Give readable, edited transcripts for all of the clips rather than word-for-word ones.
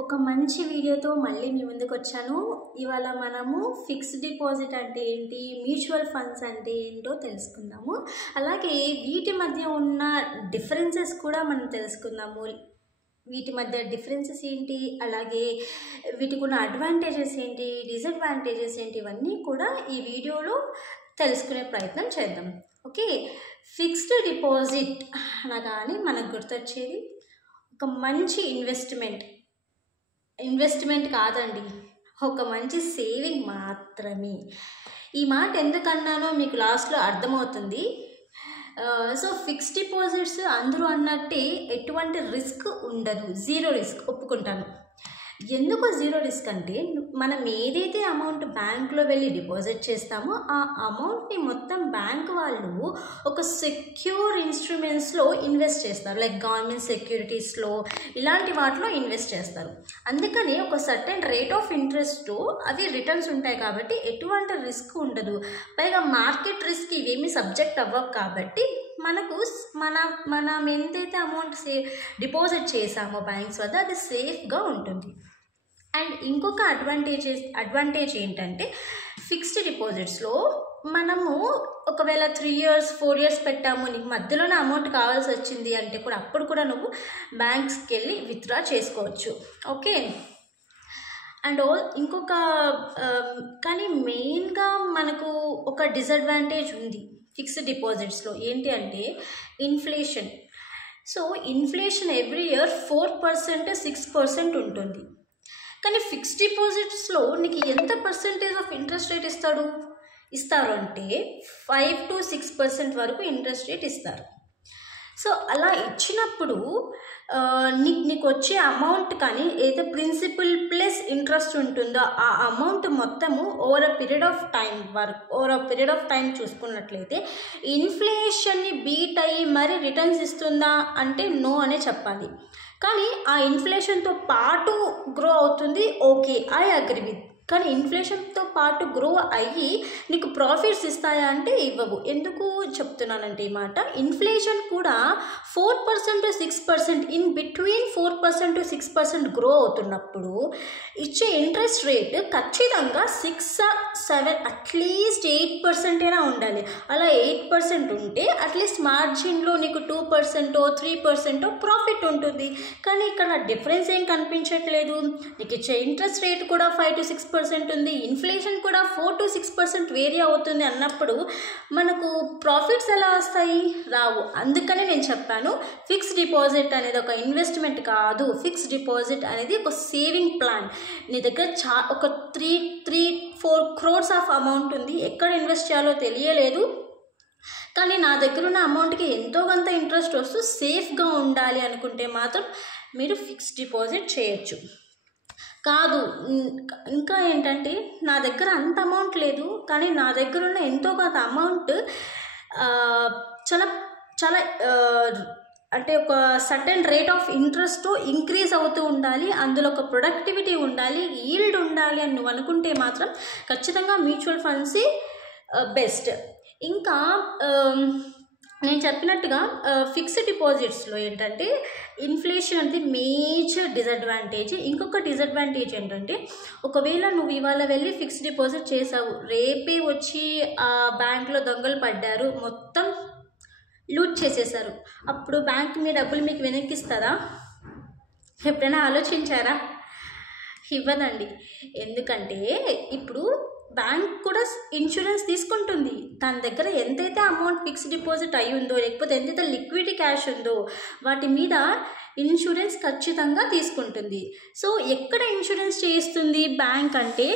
ఒక మంచి వీడియోతో మళ్ళీ మీ ముందుకు వచ్చాను. ఇవాళ మనము ఫిక్స్డ్ డిపాజిట్ అంటే ఏంటి, మ్యూచువల్ ఫండ్స్ అంటే ఏంటో తెలుసుకుందాము. అలాగే వీటి మధ్య ఉన్న డిఫరెన్సెస్ కూడా మనం తెలుసుకుందాము. వీటి మధ్య డిఫరెన్సెస్ ఏంటి, అలాగే వీటికి ఉన్న అడ్వాంటేజెస్ ఏంటి, డిసడ్వాంటేజెస్ ఏంటి, ఇవన్నీ కూడా ఈ వీడియోలో తెలుసుకునే ప్రయత్నం చేద్దాం. ఓకే, ఫిక్స్డ్ డిపాజిట్ అనగానే మనకు గుర్తొచ్చేది ఒక మంచి ఇన్వెస్ట్మెంట్ కాదండి, ఒక మంచి సేవింగ్ మాత్రమే. ఈ మాట ఎందుకన్నానో మీకు లాస్ట్లో అర్థమవుతుంది. సో ఫిక్స్డ్ డిపాజిట్స్ అందరూ అన్నట్టే ఎటువంటి రిస్క్ ఉండదు, జీరో రిస్క్. ఒప్పుకుంటాను. ఎందుకు జీరో రిస్క్ అంటే, మనం ఏదైతే అమౌంట్ బ్యాంకులో వెళ్ళి డిపాజిట్ చేస్తామో ఆ అమౌంట్ని మొత్తం బ్యాంక్ వాళ్ళు ఒక సెక్యూర్ ఇన్స్ట్రుమెంట్స్లో ఇన్వెస్ట్ చేస్తారు. లైక్ గవర్నమెంట్ సెక్యూరిటీస్లో, ఇలాంటి వాటిలో ఇన్వెస్ట్ చేస్తారు. అందుకని ఒక సర్టెన్ రేట్ ఆఫ్ ఇంట్రెస్ట్తో అవి రిటర్న్స్ ఉంటాయి కాబట్టి ఎటువంటి రిస్క్ ఉండదు. పైగా మార్కెట్ రిస్క్ ఇవేమీ సబ్జెక్ట్ అవ్వవు కాబట్టి మనకు మనం ఎంతైతే అమౌంట్ డిపాజిట్ చేసామో బ్యాంక్స్ వద్ద అది సేఫ్గా ఉంటుంది. అండ్ ఇంకొక అడ్వాంటేజ్ ఏంటంటే, ఫిక్స్డ్ డిపాజిట్స్లో మనము ఒకవేళ 3 years 4 years పెట్టాము, నీకు మధ్యలోనే అమౌంట్ కావాల్సి వచ్చింది అంటే కూడా అప్పుడు కూడా నువ్వు బ్యాంక్స్కి వెళ్ళి విత్డ్రా చేసుకోవచ్చు. ఓకే, అండ్ ఇంకొక కానీ మెయిన్గా మనకు ఒక డిసడ్వాంటేజ్ ఉంది ఫిక్స్డ్ డిపాజిట్స్లో. ఏంటి అంటే inflation. So inflation every year 4% 6% ఉంటుంది. కానీ ఫిక్స్డ్ డిపాజిట్స్లో నీకు ఎంత పర్సెంటేజ్ ఆఫ్ ఇంట్రెస్ట్ రేట్ ఇస్తారు అంటే 5 to 6% వరకు ఇంట్రెస్ట్ రేట్ ఇస్తారు. సో అలా ఇచ్చినప్పుడు నీకు వచ్చే అమౌంట్ కానీ ఏదైతే ప్రిన్సిపల్ ప్లస్ ఇంట్రెస్ట్ ఉంటుందో ఆ అమౌంట్ మొత్తము over a period of time చూసుకున్నట్లయితే ఇన్ఫ్లేషన్ని బీట్ అయ్యి మరి రిటర్న్స్ ఇస్తుందా అంటే నో అనే చెప్పాలి. కానీ ఆ ఇన్ఫ్లేషన్తో పాటు గ్రో అవుతుంది, ఓకే, ఐ అగ్రీ విత్. కానీ ఇన్ఫ్లేషన్తో పాటు గ్రో అయ్యి నీకు ప్రాఫిట్స్ ఇస్తాయా అంటే ఇవ్వవు. ఎందుకు చెప్తున్నానంటే ఈ మాట, ఇన్ఫ్లేషన్ కూడా 4% to 6%, in between 4% to 6% grow అవుతున్నప్పుడు ఇచ్చే ఇంట్రెస్ట్ రేట్ ఖచ్చితంగా 6 7 అట్లీస్ట్ 8% అయినా ఉండాలి. అలా 8% ఉంటే అట్లీస్ట్ మార్జిన్లో నీకు 2% 3% ప్రాఫిట్ ఉంటుంది. కానీ ఇక్కడ డిఫరెన్స్ ఏం కనిపించట్లేదు. నీకు ఇచ్చే ఇంట్రెస్ట్ రేట్ కూడా 5 to 6% ఉంది, ఇన్ఫ్లేషన్ కూడా 4 to 6% వేరీ అవుతుంది అన్నప్పుడు మనకు ప్రాఫిట్స్ ఎలా వస్తాయి? రావు. అందుకనే నేను చెప్పాను, ఫిక్స్డ్ డిపాజిట్ అనేది ఒక ఇన్వెస్ట్మెంట్ కాదు. ఫిక్స్డ్ డిపాజిట్ అనేది ఒక సేవింగ్ ప్లాన్. నీ దగ్గర ఒక 3-4 crores ఆఫ్ అమౌంట్ ఉంది, ఎక్కడ ఇన్వెస్ట్ చేయాలో తెలియలేదు, కానీ నా దగ్గర ఉన్న అమౌంట్కి ఎంతో కొంత ఇంట్రెస్ట్ వస్తూ సేఫ్గా ఉండాలి అనుకుంటే మాత్రం మీరు ఫిక్స్డ్ డిపాజిట్ చేయొచ్చు. కాదు, ఇంకా ఏంటంటే నా దగ్గర అంత అమౌంట్ లేదు, కానీ నా దగ్గర ఉన్న ఎంతో కొంత అమౌంట్ చాలా చాలా అంటే ఒక certain rate of interest increase అవుతూ ఉండాలి, అందులో ఒక ప్రొడక్టివిటీ ఉండాలి, ఈల్డ్ ఉండాలి అని నువ్వు అనుకుంటే మాత్రం ఖచ్చితంగా మ్యూచువల్ ఫండ్స్ బెస్ట్. ఇంకా నేను చెప్పినట్టుగా ఫిక్స్డ్ డిపాజిట్స్లో ఏంటంటే ఇన్ఫ్లేషన్ అనేది మేజర్ డిసడ్వాంటేజ్. ఇంకొక డిసడ్వాంటేజ్ ఏంటంటే, ఒకవేళ నువ్వు ఇవాళ వెళ్ళి ఫిక్స్డ్ డిపాజిట్ చేసావు, రేపే వచ్చి ఆ బ్యాంక్లో దొంగలు పడ్డారు, మొత్తం లూట్ చేసేసారు, అప్పుడు బ్యాంక్ మీ డబ్బులు మీకు వెనక్కిస్తుందా? ఎప్పుడైనా ఆలోచించారా? ఇవ్వదండి. ఎందుకంటే ఇప్పుడు బ్యాంక్ కూడా ఇన్సూరెన్స్ తీసుకుంటుంది. తన దగ్గర ఎంతైతే అమౌంట్ ఫిక్స్డ్ డిపాజిట్ అయి ఉందో, లేకపోతే ఎంతైతే లిక్విడ్ క్యాష్ ఉందో వాటి మీద ఇన్సూరెన్స్ ఖచ్చితంగా తీసుకుంటుంది. సో ఎక్కడ ఇన్సూరెన్స్ చేయిస్తుంది బ్యాంక్ అంటే,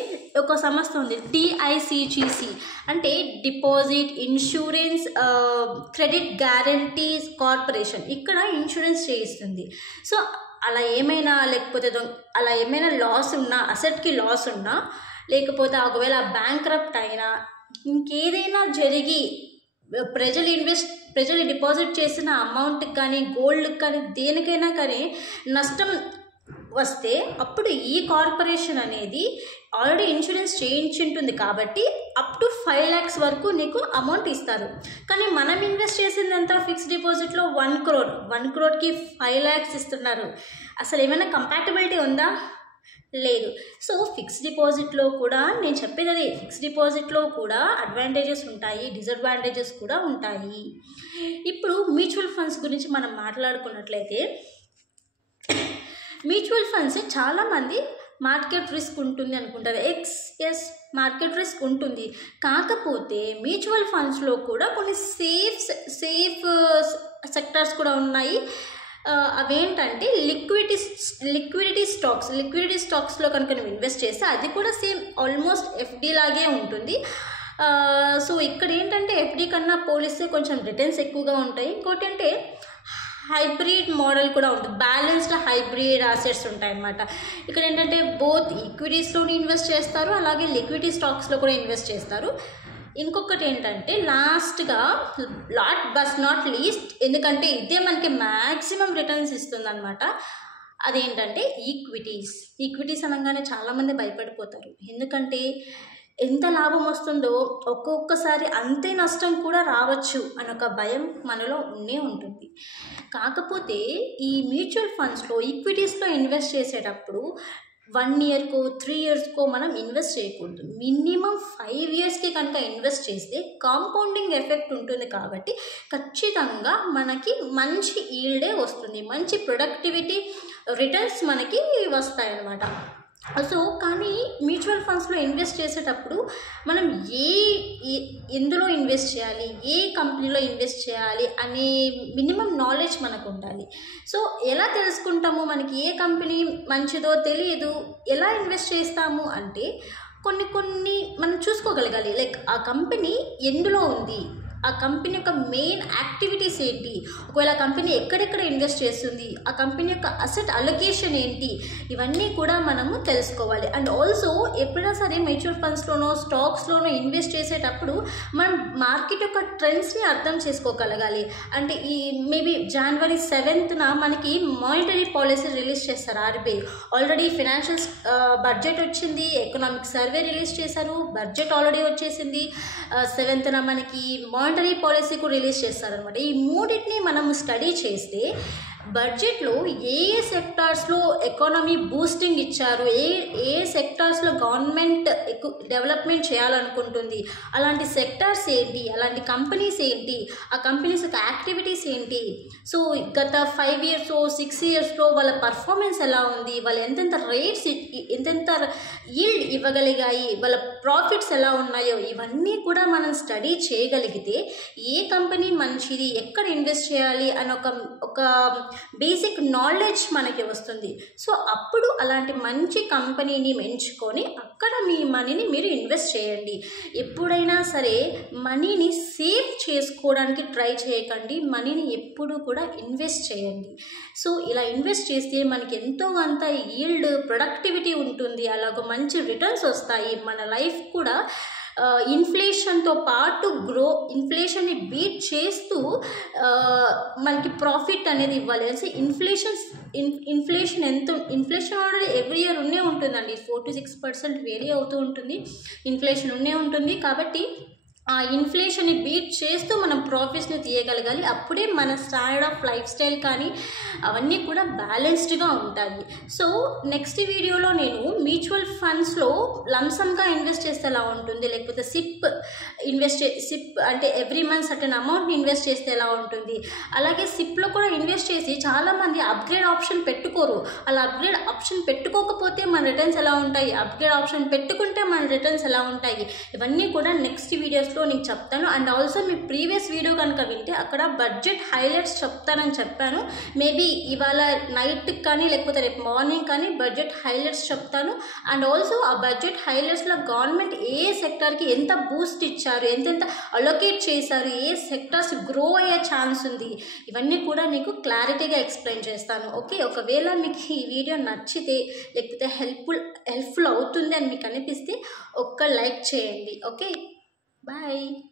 ఒక సంస్థ ఉంది DICGC, అంటే deposit insurance credit guarantees corporation. ఇక్కడ ఇన్సూరెన్స్ చేయిస్తుంది. సో అలా ఏమైనా లాస్ ఉన్నా, అసెట్కి లాస్ ఉన్నా, లేకపోతే ఒకవేళ బ్యాంక్రప్ట్ అయినా, ఇంకేదైనా జరిగి ప్రజలు డిపాజిట్ చేసిన అమౌంట్కి కానీ, గోల్డ్కి కానీ, దేనికైనా కానీ నష్టం వస్తే అప్పుడు ఈ కార్పొరేషన్ అనేది ఆల్రెడీ ఇన్సూరెన్స్ చేయించుంటుంది కాబట్టి అప్ టు 5 lakhs వరకు నీకు అమౌంట్ ఇస్తారు. కానీ మనం ఇన్వెస్ట్ చేసిందంతా ఫిక్స్డ్ డిపాజిట్లో 1 crore, 1 crore-కి 5 lakhs ఇస్తున్నారు. అసలు ఏమైనా కంపాటబిలిటీ ఉందా? లేదు. సో ఫిక్స్డ్ డిపాజిట్లో కూడా నేను చెప్పేది అదే, ఫిక్స్డ్ డిపాజిట్లో కూడా అడ్వాంటేజెస్ ఉంటాయి, డిసడ్వాంటేజెస్ కూడా ఉంటాయి. ఇప్పుడు మ్యూచువల్ ఫండ్స్ గురించి మనం మాట్లాడుకున్నట్లయితే, మ్యూచువల్ ఫండ్స్ చాలామంది మార్కెట్ రిస్క్ ఉంటుంది అనుకుంటారు. ఎస్ మార్కెట్ రిస్క్ ఉంటుంది. కాకపోతే మ్యూచువల్ ఫండ్స్లో కూడా కొన్ని సేఫ్ సెక్టర్స్ కూడా ఉన్నాయి. అవేంటంటే లిక్విడిటీ స్టాక్స్లో కనుక నువ్వు ఇన్వెస్ట్ చేస్తే అది కూడా సేమ్ ఆల్మోస్ట్ ఎఫ్డి లాగే ఉంటుంది. సో ఇక్కడ ఏంటంటే ఎఫ్డి కన్నా పోలిస్తే కొంచెం రిటర్న్స్ ఎక్కువగా ఉంటాయి. ఇంకోటి అంటే హైబ్రిడ్ మోడల్ కూడా ఉంటుంది, బ్యాలెన్స్డ్ హైబ్రిడ్ అసెట్స్ ఉంటాయన్నమాట. ఇక్కడ ఏంటంటే బోత్ ఈక్విటీస్లోనే ఇన్వెస్ట్ చేస్తారు, అలాగే లిక్విడిటీ స్టాక్స్లో కూడా ఇన్వెస్ట్ చేస్తారు. ఇంకొకటి ఏంటంటే లాస్ట్గా నాట్ లీస్ట్, ఎందుకంటే ఇదే మనకి మ్యాక్సిమం రిటర్న్స్ ఇస్తుంది అనమాట, అదేంటంటే ఈక్విటీస్ అనగానే చాలామంది భయపడిపోతారు. ఎందుకంటే ఎంత లాభం వస్తుందో ఒక్కొక్కసారి అంతే నష్టం కూడా రావచ్చు అనొక భయం మనలో ఉంటుంది. కాకపోతే ఈ మ్యూచువల్ ఫండ్స్లో ఈక్విటీస్లో ఇన్వెస్ట్ చేసేటప్పుడు 1 yearకో 3 yearsకో మనం ఇన్వెస్ట్ చేయకూడదు. మినిమం 5 yearsకి కనుక ఇన్వెస్ట్ చేస్తే కాంపౌండింగ్ ఎఫెక్ట్ ఉంటుంది. కాబట్టి ఖచ్చితంగా మనకి మంచి ఈల్డే వస్తుంది, మంచి ప్రొడక్టివిటీ రిటర్న్స్ మనకి వస్తాయన్నమాట. సో కానీ మ్యూచువల్ ఫండ్స్లో ఇన్వెస్ట్ చేసేటప్పుడు మనం ఎందులో ఇన్వెస్ట్ చేయాలి, ఏ కంపెనీలో ఇన్వెస్ట్ చేయాలి అనే మినిమం నాలెడ్జ్ మనకు ఉండాలి. సో ఎలా తెలుసుకుంటాము మనకి ఏ కంపెనీ మంచిదో తెలియదు, ఎలా ఇన్వెస్ట్ చేస్తాము అంటే కొన్ని మనం చూసుకోగలగాలి. లైక్ ఆ కంపెనీ ఎందులో ఉంది, ఆ కంపెనీ యొక్క మెయిన్ యాక్టివిటీస్ ఏంటి, ఒకవేళ ఆ కంపెనీ ఎక్కడెక్కడ ఇన్వెస్ట్ చేస్తుంది, ఆ కంపెనీ యొక్క అసెట్ అలొకేషన్ ఏంటి, ఇవన్నీ కూడా మనము తెలుసుకోవాలి. అండ్ ఆల్సో ఎప్పుడైనా సరే మ్యూచువల్ ఫండ్స్లోనో స్టాక్స్లోనో ఇన్వెస్ట్ చేసేటప్పుడు మనం మార్కెట్ యొక్క ట్రెండ్స్ని అర్థం చేసుకోగలగాలి. అంటే ఈ మేబీ January 7th మనకి మానిటరీ పాలసీ రిలీజ్ చేస్తారు RBI. ఆల్రెడీ ఫినాన్షియల్ బడ్జెట్ వచ్చింది, ఎకనామిక్ సర్వే రిలీజ్ చేశారు, బడ్జెట్ ఆల్రెడీ వచ్చేసింది. 7th మనకి మానిటరీ పాలసీ కూడా రిలీజ్ చేస్తారనమాట. ఈ మూడింటిని మనము స్టడీ చేస్తే బడ్జెట్లో ఏ సెక్టార్స్లో ఎకానమీ బూస్టింగ్ ఇచ్చారు, ఏ సెక్టార్స్లో గవర్నమెంట్ డెవలప్మెంట్ చేయాలనుకుంటుంది, అలాంటి సెక్టార్స్ ఏంటి, అలాంటి కంపెనీస్ ఏంటి, ఆ కంపెనీస్ యొక్క యాక్టివిటీస్ ఏంటి, సో గత 5 years 6 yearsలో వాళ్ళ పర్ఫార్మెన్స్ ఎలా ఉంది, వాళ్ళు ఎంతెంత రేట్స్ ఎంతెంత ఈల్డ్ ఇవ్వగలిగాయి, వాళ్ళ ప్రాఫిట్స్ ఎలా ఉన్నాయో ఇవన్నీ కూడా మనం స్టడీ చేయగలిగితే ఏ కంపెనీ మంచిది, ఎక్కడ ఇన్వెస్ట్ చేయాలి అని ఒక బేసిక్ నాలెడ్జ్ మనకి వస్తుంది. సో అప్పుడు అలాంటి మంచి కంపెనీని ఎంచుకొని అక్కడ మీ మనీని మీరు ఇన్వెస్ట్ చేయండి. ఎప్పుడైనా సరే మనీని సేవ్ చేసుకోవడానికి ట్రై చేయకండి, మనీని ఎప్పుడు కూడా ఇన్వెస్ట్ చేయండి. సో ఇలా ఇన్వెస్ట్ చేస్తే మనకి ఎంతో అంత ఈల్డ్ ప్రొడక్టివిటీ ఉంటుంది, అలాగ మంచి రిటర్న్స్ వస్తాయి. మన లైఫ్ కూడా ఇన్ఫ్లేషన్తో పాటు ఇన్ఫ్లేషన్ని బీట్ చేస్తూ మనకి ప్రాఫిట్ అనేది ఇవ్వాలి. అంటే ఇన్ఫ్లేషన్ ఆల్రెడీ ఎవ్రీ ఇయర్ ఉంటుందండి, 4 to 6% వేరీ అవుతూ ఉంటుంది, ఇన్ఫ్లేషన్ ఉంటుంది. కాబట్టి ఆ ఇన్ఫ్లేషన్ని బీట్ చేస్తూ మనం ప్రాఫిట్స్ని తీయగలగాలి. అప్పుడే మన స్టాండర్డ్ ఆఫ్ లైఫ్ స్టైల్ కానీ అవన్నీ కూడా బ్యాలెన్స్డ్గా ఉంటాయి. సో నెక్స్ట్ వీడియోలో నేను మ్యూచువల్ ఫండ్స్లో లంసమ్గా ఇన్వెస్ట్ చేస్తే ఎలా ఉంటుంది, లేకపోతే సిప్ అంటే ఎవ్రీ మంత్ సర్టెన్ అమౌంట్ని ఇన్వెస్ట్ చేస్తే ఎలా ఉంటుంది, అలాగే సిప్లో కూడా ఇన్వెస్ట్ చేసి చాలామంది అప్గ్రేడ్ ఆప్షన్ పెట్టుకోరు. అలా అప్గ్రేడ్ ఆప్షన్ పెట్టుకోకపోతే మన రిటర్న్స్ ఎలా ఉంటాయి, అప్గ్రేడ్ ఆప్షన్ పెట్టుకుంటే మన రిటర్న్స్ ఎలా ఉంటాయి, ఇవన్నీ కూడా నెక్స్ట్ వీడియోస్ నీకు చెప్తాను. And also me previous video కనుక వింటే అక్కడ బడ్జెట్ హైలైట్స్ చెప్తానని చెప్పాను. మేబీ ఇవాళ నైట్ కానీ లేకపోతే రేపు మార్నింగ్ కానీ బడ్జెట్ హైలైట్స్ చెప్తాను. అండ్ ఆల్సో ఆ బడ్జెట్ హైలైట్స్లో గవర్నమెంట్ ఏ సెక్టార్కి ఎంత బూస్ట్ ఇచ్చారు, ఎంతెంత అలొకేట్ చేశారు, ఏ సెక్టార్స్ గ్రో అయ్యే ఛాన్స్ ఉంది, ఇవన్నీ కూడా నీకు క్లారిటీగా ఎక్స్ప్లెయిన్ చేస్తాను. ఓకే, ఒకవేళ మీకు ఈ వీడియో నచ్చితే లేకపోతే హెల్ప్ఫుల్ అవుతుంది అని మీకు అనిపిస్తే ఒక్క లైక్ చేయండి. Okay, bye.